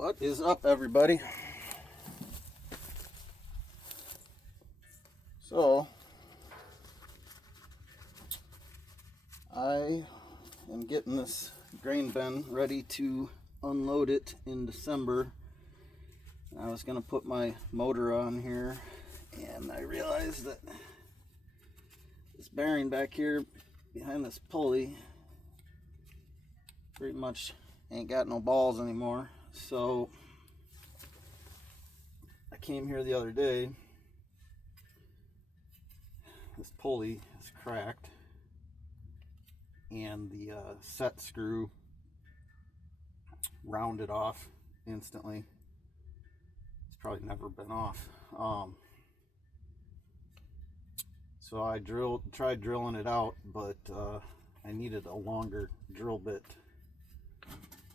What is up, everybody? So, I am getting this grain bin ready to unload it in December. I was going to put my motor on here, and I realized that this bearing back here behind this pulley pretty much ain't got no balls anymore. So I came here the other day. This pulley is cracked, and the set screw rounded off instantly. It's probably never been off. So I tried drilling it out, but I needed a longer drill bit.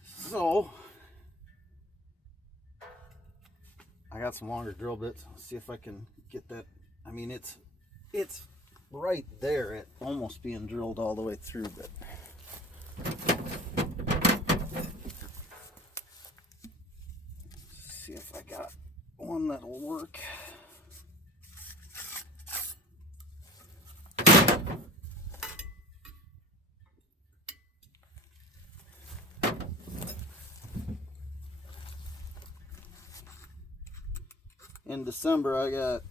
So I got some longer drill bits. Let's see if I can get that. I mean, it's right there at almost being drilled all the way through, but see if I got one that'll work. In December, I got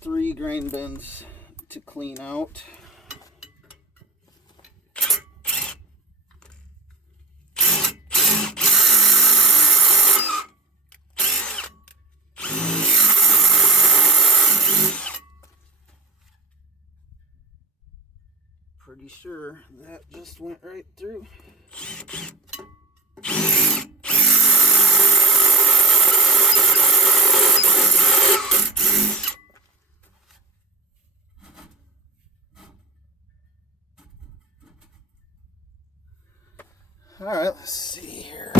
3 grain bins to clean out. Pretty sure that just went right through. All right, let's see here.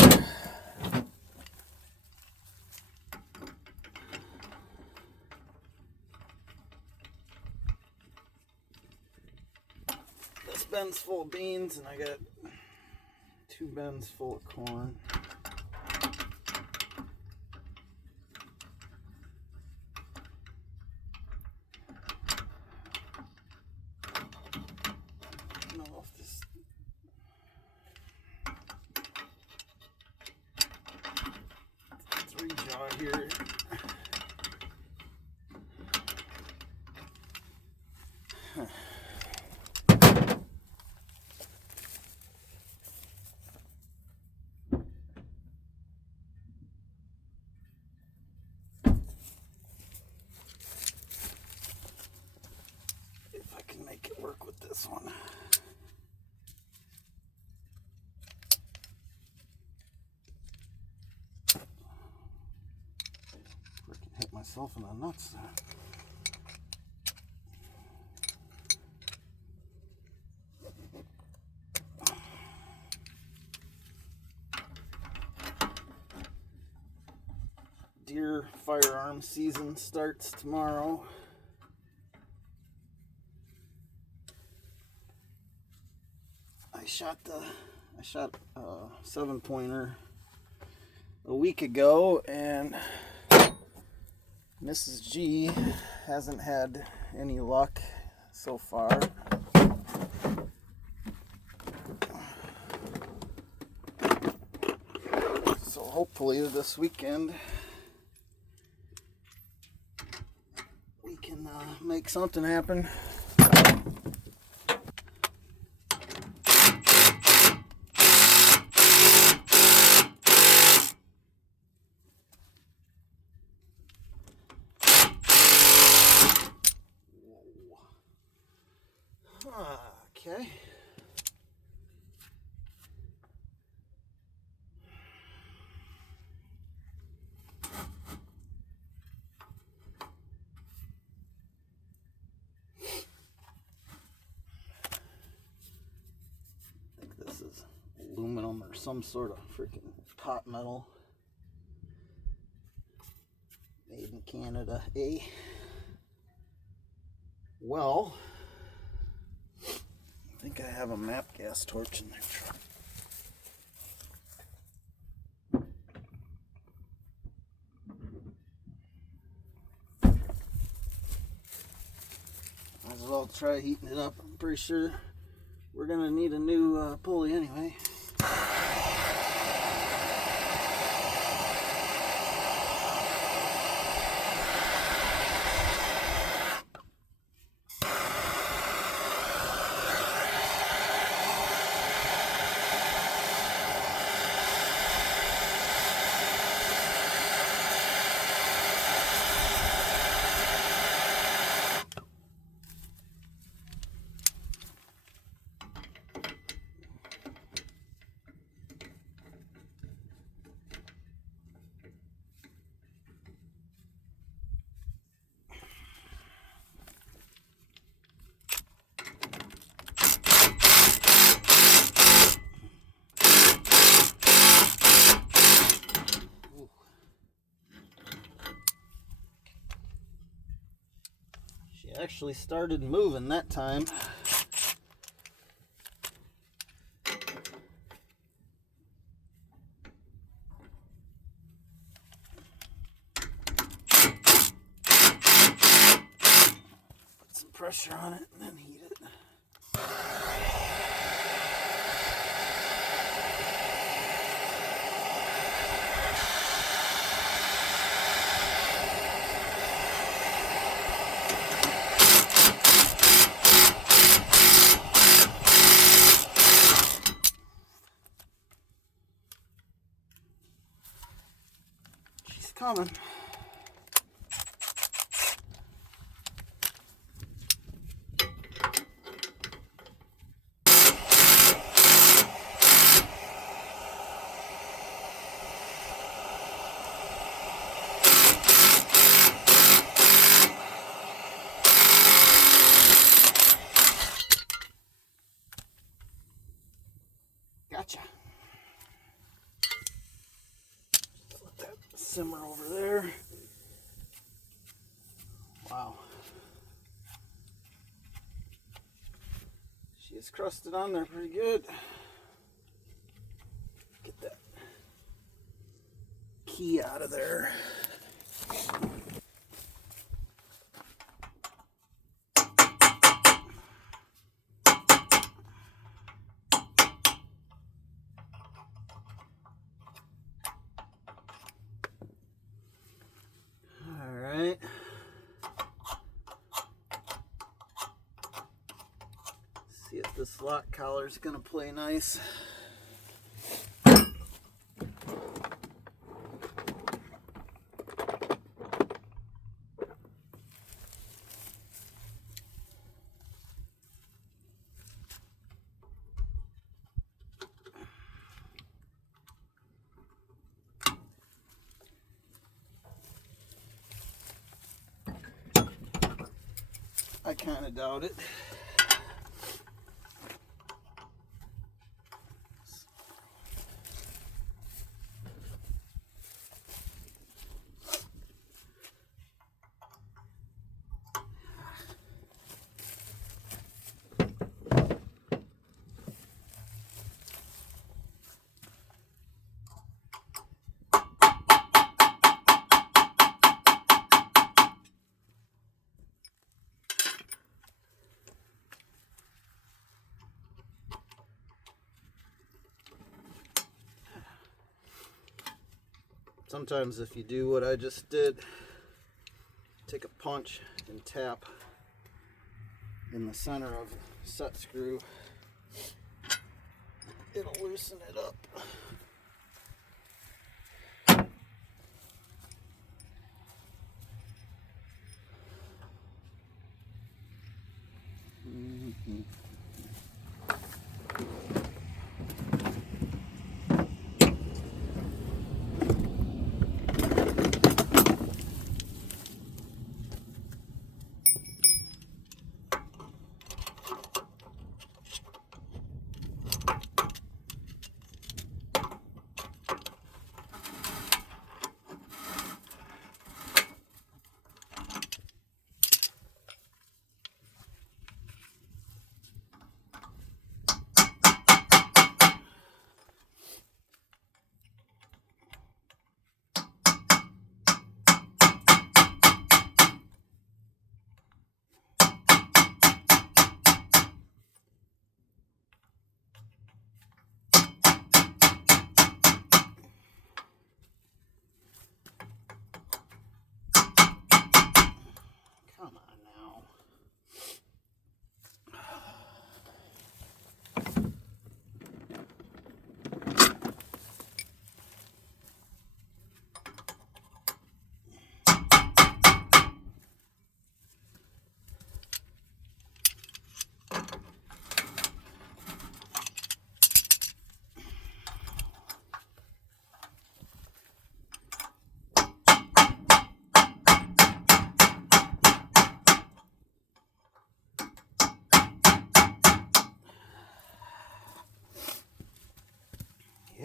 This bin's full of beans, and I got 2 bins full of corn. I don't know if this jaw here. If I can make it work with this one. Freaking hit myself in the nuts there. Deer firearm season starts tomorrow. I shot a 7-pointer a week ago, and Mrs. G hasn't had any luck so far. So hopefully this weekend we can make something happen. Okay. I think this is aluminum or some sort of freaking hot metal. Made in Canada, eh? Well, I think I have a map gas torch in there. as well try heating it up. I'm pretty sure we're gonna need a new pulley anyway. She actually started moving that time. Put some pressure on it and then heat it. She's coming. Gotcha. Let that simmer over there. Wow. She is crusted on there pretty good. Get that key out of there. See if this lock collar is going to play nice. I kind of doubt it. Sometimes if you do what I just did, take a punch and tap in the center of the set screw, it'll loosen it up.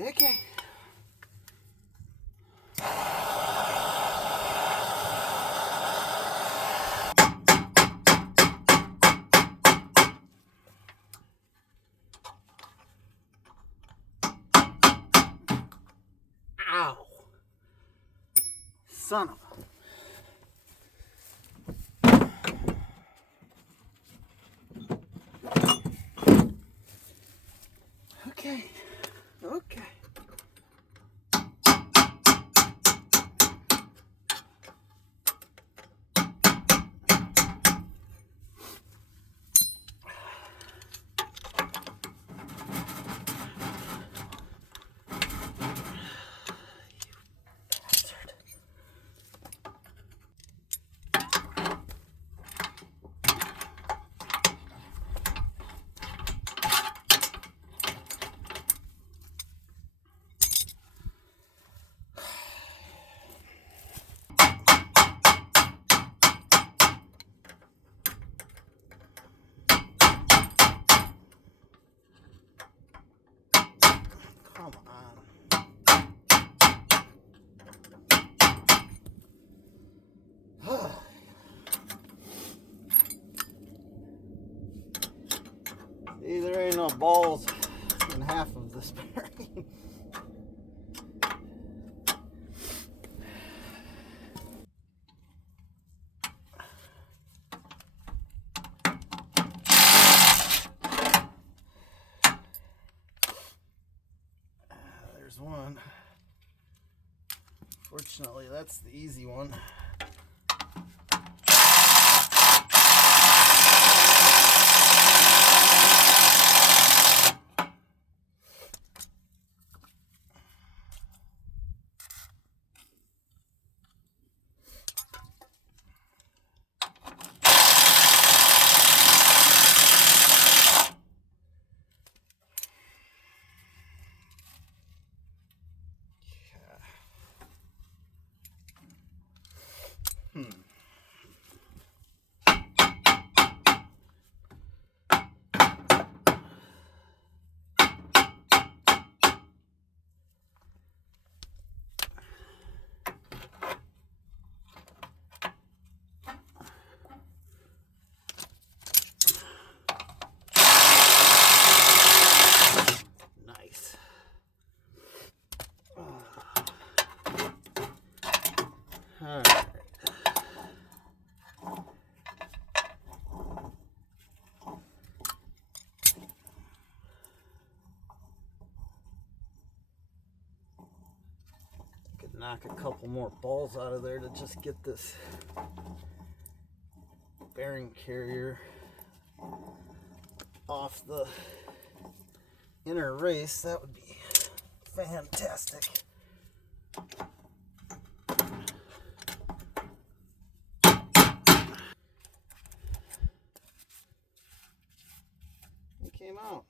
Okay. Ow. Son of a... Okay. Okay. Come on. See, there ain't no balls in half of this bearing. There's one. Fortunately, that's the easy one. Nice. All right. Could knock a couple more balls out of there to just get this bearing carrier off the inner race. That would be fantastic. It came out.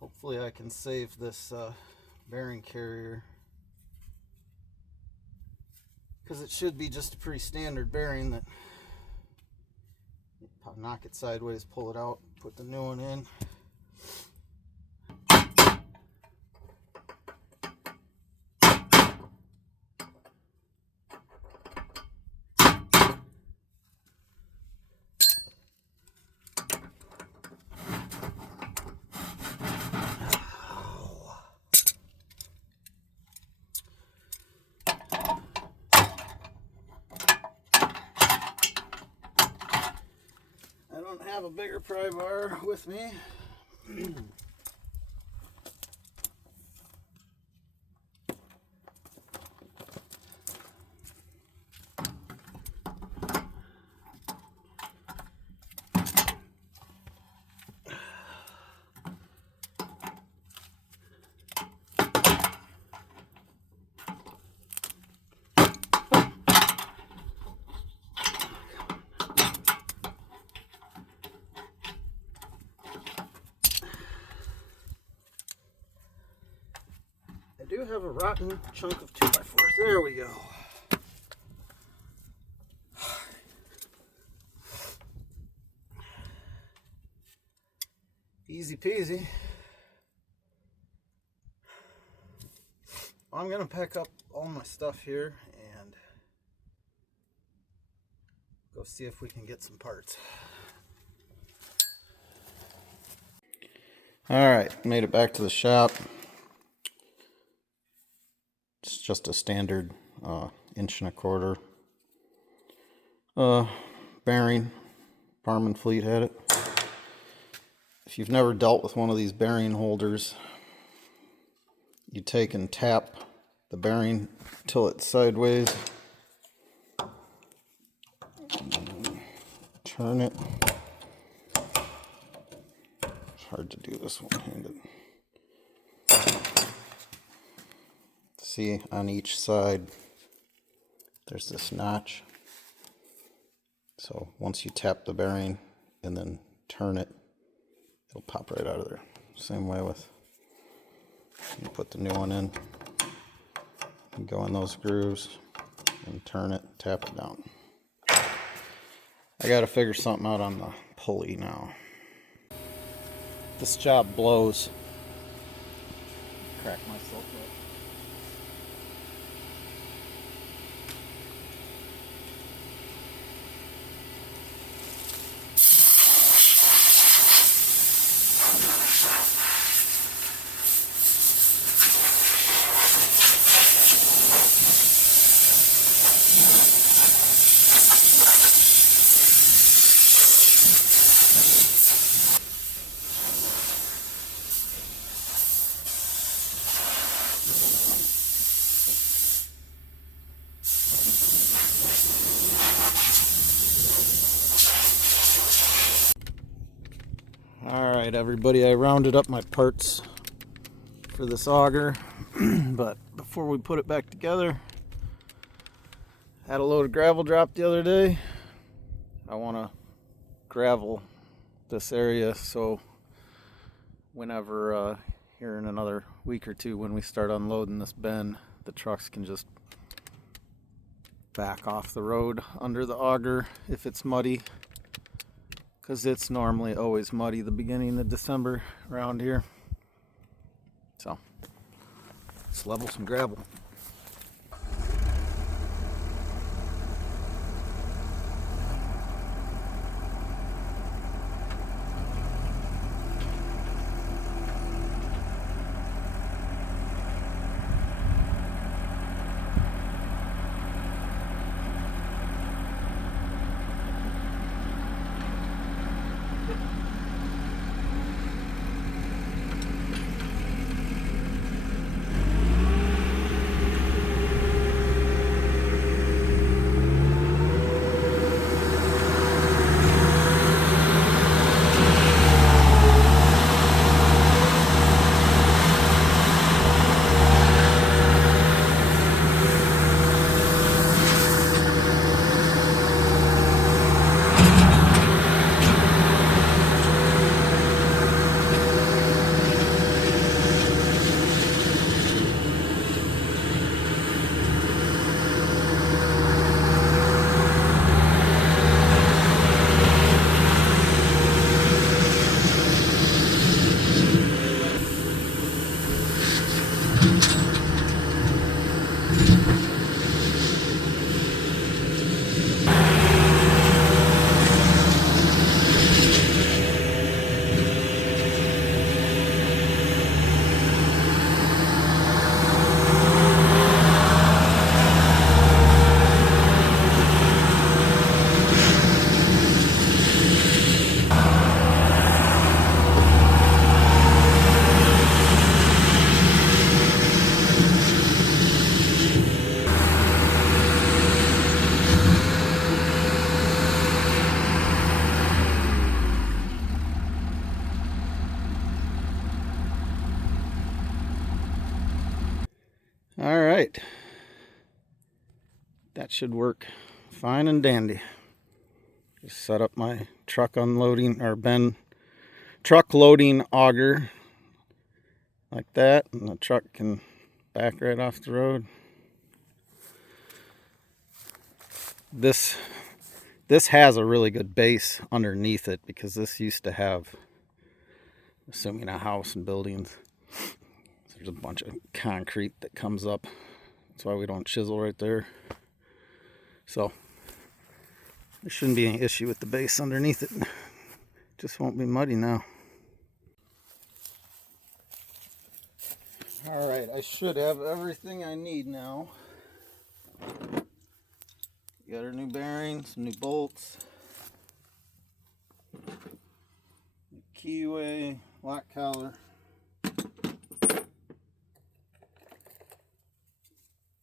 Hopefully I can save this bearing carrier, because it should be just a pretty standard bearing that knock it sideways, pull it out, put the new one in. I don't have a bigger pry bar with me. do have a rotten chunk of 2x4. There we go. Easy peasy. I'm gonna pack up all my stuff here and go see if we can get some parts. Alright, made it back to the shop. It's just a standard 1.25 inch bearing. Farm and Fleet had it. If you've never dealt with one of these bearing holders, you take and tap the bearing till it's sideways. Turn it. It's hard to do this one-handed. See, on each side there's this notch. So once you tap the bearing and then turn it, it'll pop right out of there. Same way with, you put the new one in, you go in those grooves and turn it, tap it down. I gotta figure something out on the pulley now. This job blows. Crack myself up. Alright everybody, I rounded up my parts for this auger, but before we put it back together, had a load of gravel drop the other day. I want to gravel this area so whenever here in another week or two when we start unloading this bin, the trucks can just back off the road under the auger if it's muddy, because it's normally always muddy the beginning of December around here. So let's level some gravel. All right, that should work fine and dandy. Just set up my truck unloading or truck loading auger like that, and the truck can back right off the road. This has a really good base underneath it because this used to have, assuming a house and buildings, there's a bunch of concrete that comes up. That's why we don't chisel right there. So there shouldn't be any issue with the base underneath it. Just won't be muddy now. Alright, I should have everything I need now. Got our new bearings, new bolts, keyway, lock collar.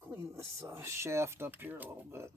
Clean this shaft up here a little bit.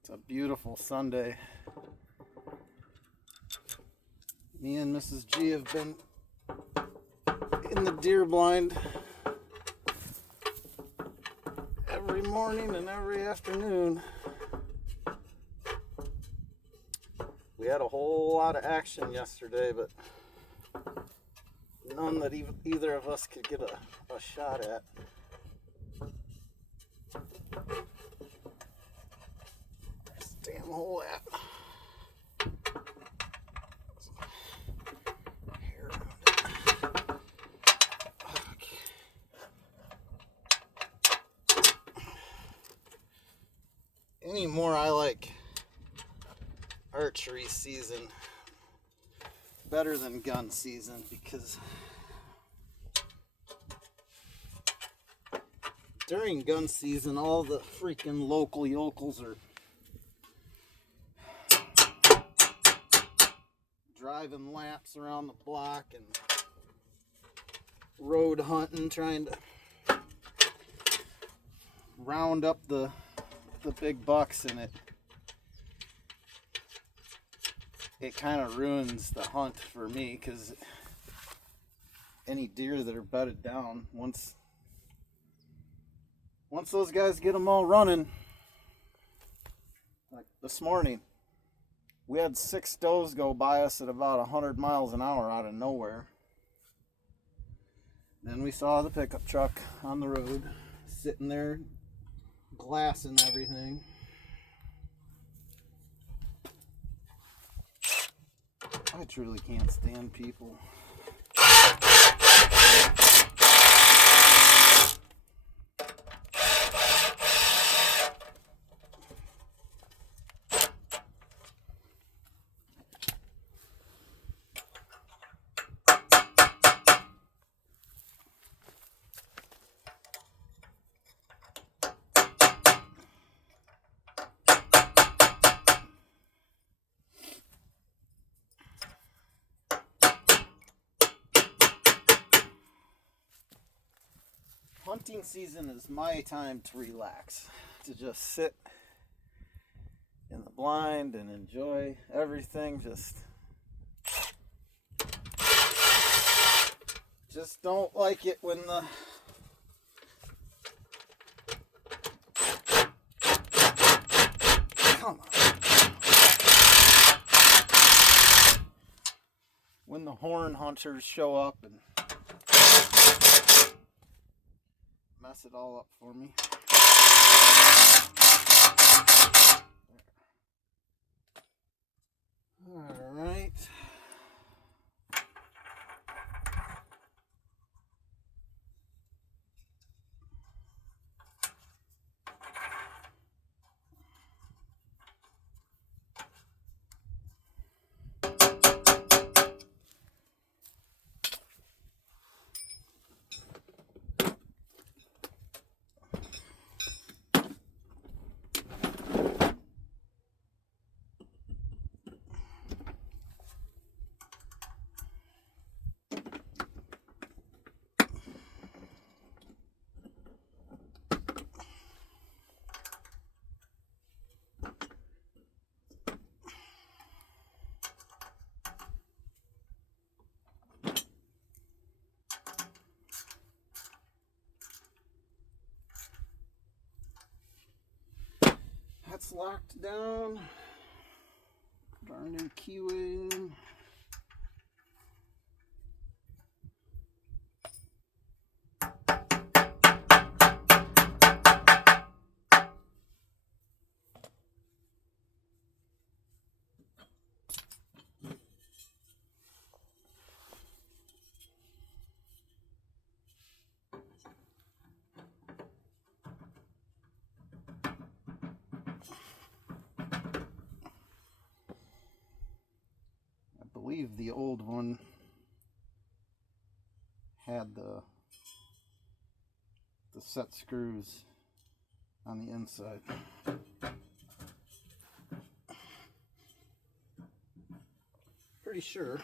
It's a beautiful Sunday. Me and Mrs. G have been in the deer blind every morning and every afternoon. We had a whole lot of action yesterday, but none that either of us could get a shot at. Damn hole at. Hair around it. Okay. Anymore, I like archery season better than gun season because during gun season, all the freaking local yokels are driving laps around the block and road hunting, trying to round up the big bucks, and it kind of ruins the hunt for me because any deer that are bedded down, once those guys get them all running, like this morning, we had 6 does go by us at about 100 miles an hour out of nowhere. Then we saw the pickup truck on the road, sitting there, glassing everything. I truly can't stand people. Hunting season is my time to relax, to just sit in the blind and enjoy everything. Just don't like it when the horn hunters show up and mess it all up for me. All right. it's locked down. Put our new keyway in. I believe the old one had the set screws on the inside. Pretty sure.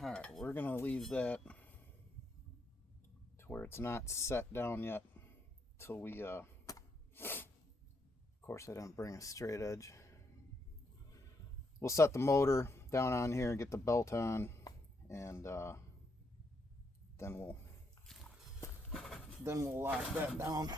Alright, we're going to leave that to where it's not set down yet till we, of course I didn't bring a straight edge. We'll set the motor down on here and get the belt on, and then we'll lock that down.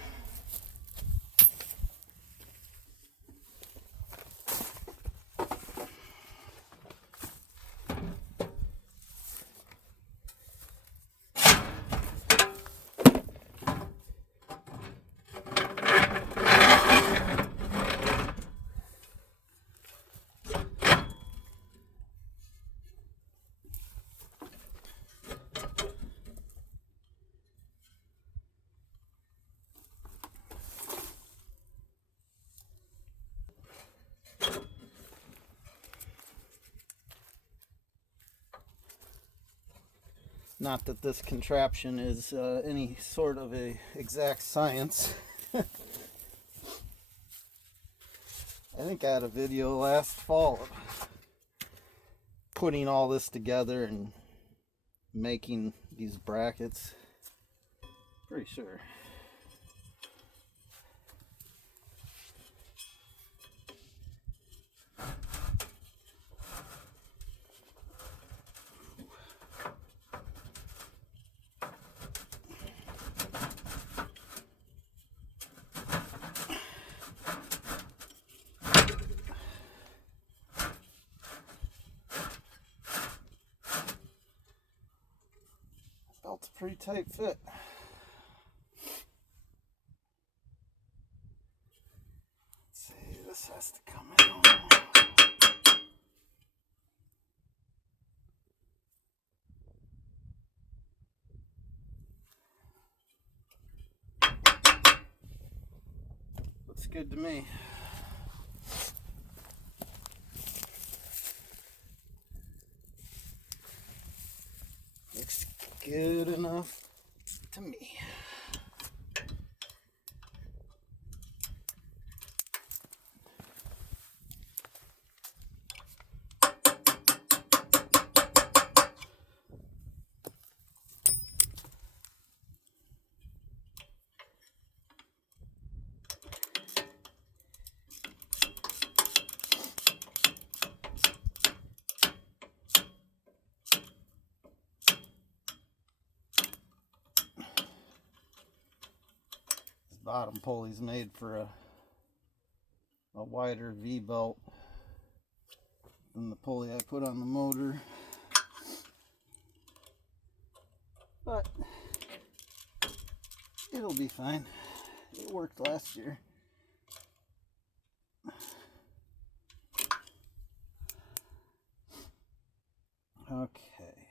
Not that this contraption is any sort of a exact science. I think I had a video last fall of putting all this together and making these brackets. Pretty sure. Belt's a pretty tight fit. Let's see, this has to come in. Looks good to me. Looks good enough to me. Bottom pulley's made for a wider V-belt than the pulley I put on the motor, but it'll be fine. It worked last year. Okay,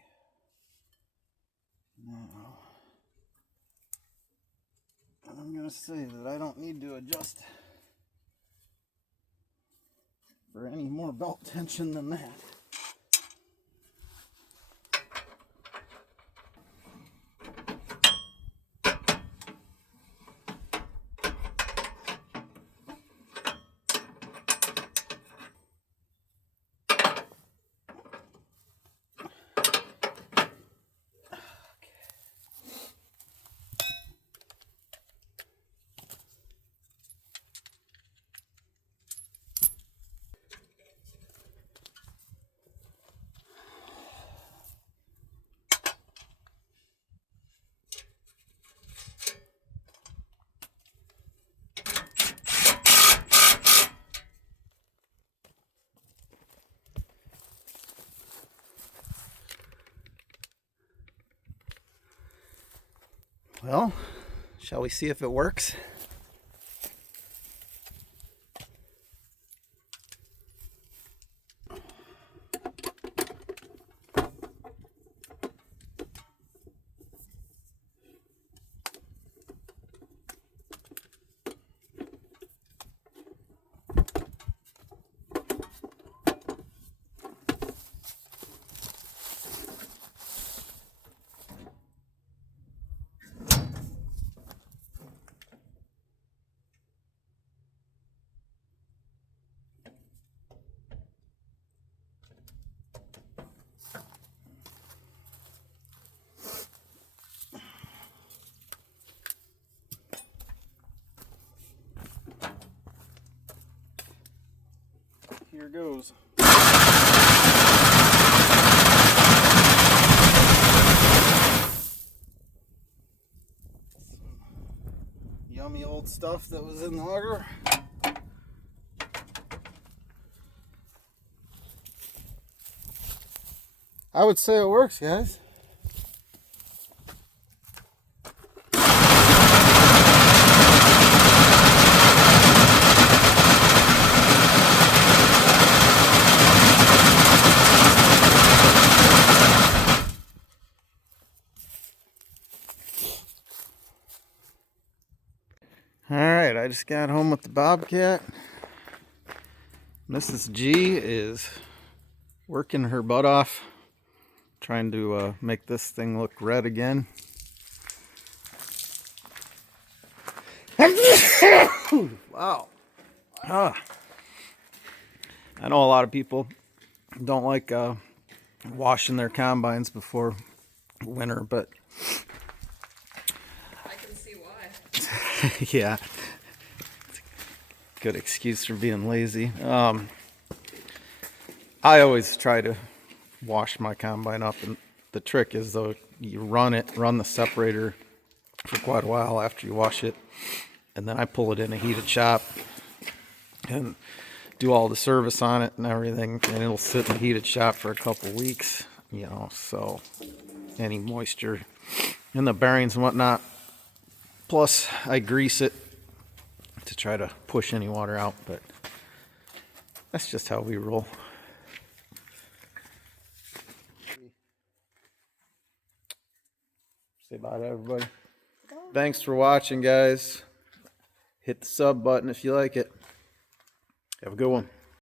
now to say that I don't need to adjust for any more belt tension than that. Well, shall we see if it works? Here goes. Yummy old stuff that was in the auger. I would say it works, guys. Alright, I just got home with the Bobcat. Mrs. G is working her butt off, trying to make this thing look red again. Wow. I know a lot of people don't like washing their combines before winter, but I can see why. yeah, good excuse for being lazy. I always try to wash my combine up, and the trick is though you run the separator for quite a while after you wash it, and then I pull it in a heated shop and do all the service on it and everything, and it'll sit in the heated shop for a couple weeks, you know, so any moisture in the bearings and whatnot. Plus I grease it to try to push any water out, but that's just how we roll. Say bye to everybody. Thanks for watching, guys. Hit the sub button if you like it. Have a good one.